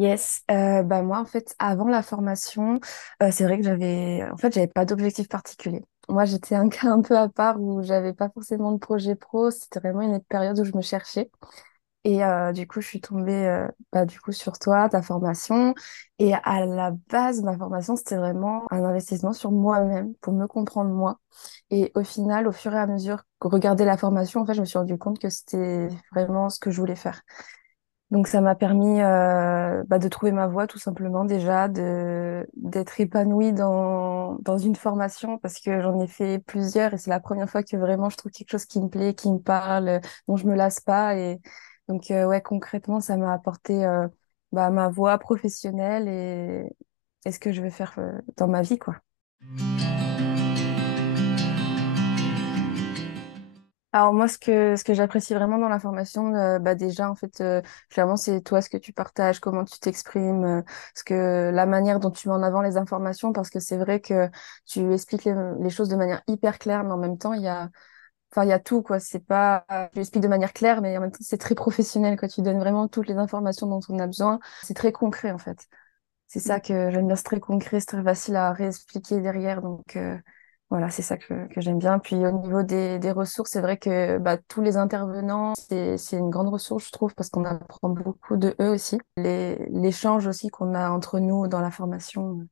Yes, bah moi en fait avant la formation, c'est vrai que j'avais pas d'objectif particulier. Moi j'étais un cas un peu à part où j'avais pas forcément de projet pro, c'était vraiment une période où je me cherchais et du coup je suis tombée bah, du coup sur toi, ta formation et à la base ma formation c'était vraiment un investissement sur moi-même pour me comprendre moi et au final au fur et à mesure que regarder la formation en fait je me suis rendu compte que c'était vraiment ce que je voulais faire. Donc ça m'a permis bah, de trouver ma voie tout simplement déjà, d'être épanouie dans une formation parce que j'en ai fait plusieurs et c'est la première fois que vraiment je trouve quelque chose qui me plaît, qui me parle, dont je me lasse pas. Et donc ouais, concrètement, ça m'a apporté bah, ma voie professionnelle et ce que je vais faire dans ma vie, quoi. Alors moi, ce que j'apprécie vraiment dans la formation, bah déjà en fait, clairement c'est toi ce que tu partages, comment tu t'exprimes, la manière dont tu mets en avant les informations, parce que c'est vrai que tu expliques les choses de manière hyper claire, mais en même temps enfin il y a tout quoi. C'est pas, tu expliques de manière claire, mais en même temps c'est très professionnel quoi. Tu donnes vraiment toutes les informations dont on a besoin. C'est très concret en fait. C'est ça que j'aime bien, c'est très concret, c'est très facile à réexpliquer derrière. Donc voilà, c'est ça que j'aime bien. Puis au niveau des ressources, c'est vrai que bah, tous les intervenants, c'est une grande ressource, je trouve, parce qu'on apprend beaucoup de eux aussi. L'échange aussi qu'on a entre nous dans la formation.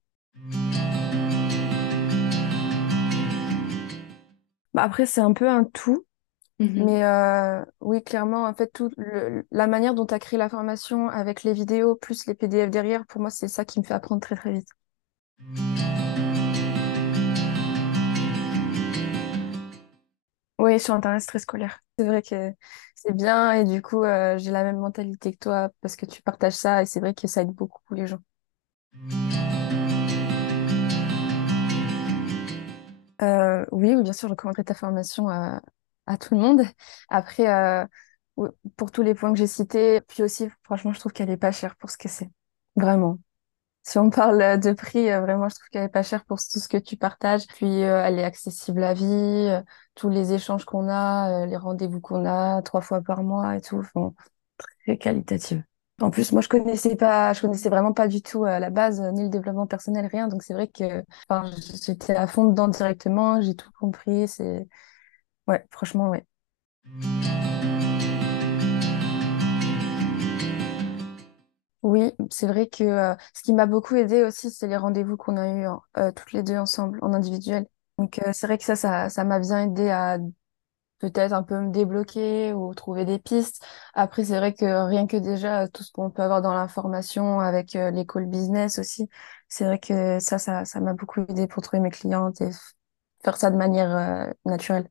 Bah, après, c'est un peu un tout. Mhm. Mais oui, clairement, en fait, la manière dont tu as créé la formation avec les vidéos plus les PDF derrière, pour moi, c'est ça qui me fait apprendre très, très vite. Oui, sur Internet, c'est très scolaire. C'est vrai que c'est bien et du coup, j'ai la même mentalité que toi parce que tu partages ça et c'est vrai que ça aide beaucoup les gens. Oui, oui, bien sûr, je recommanderais ta formation à tout le monde. Après, oui, pour tous les points que j'ai cités, puis aussi, franchement, je trouve qu'elle est pas chère pour ce que c'est. Vraiment. Si on parle de prix, vraiment, je trouve qu'elle est pas chère pour tout ce que tu partages. Puis, elle est accessible à vie, tous les échanges qu'on a, les rendez-vous qu'on a 3 fois par mois et tout, enfin, très qualitative. En plus, moi, je connaissais vraiment pas du tout à la base, ni le développement personnel, rien. Donc, c'est vrai que, enfin, j'étais à fond dedans directement, j'ai tout compris. Ouais, franchement, ouais. Oui, c'est vrai que ce qui m'a beaucoup aidé aussi, c'est les rendez-vous qu'on a eus toutes les deux ensemble, en individuel. Donc c'est vrai que ça m'a bien aidé à peut-être un peu me débloquer ou trouver des pistes. Après, c'est vrai que rien que déjà tout ce qu'on peut avoir dans l'information avec l'école business aussi, c'est vrai que ça m'a beaucoup aidé pour trouver mes clientes et faire ça de manière naturelle.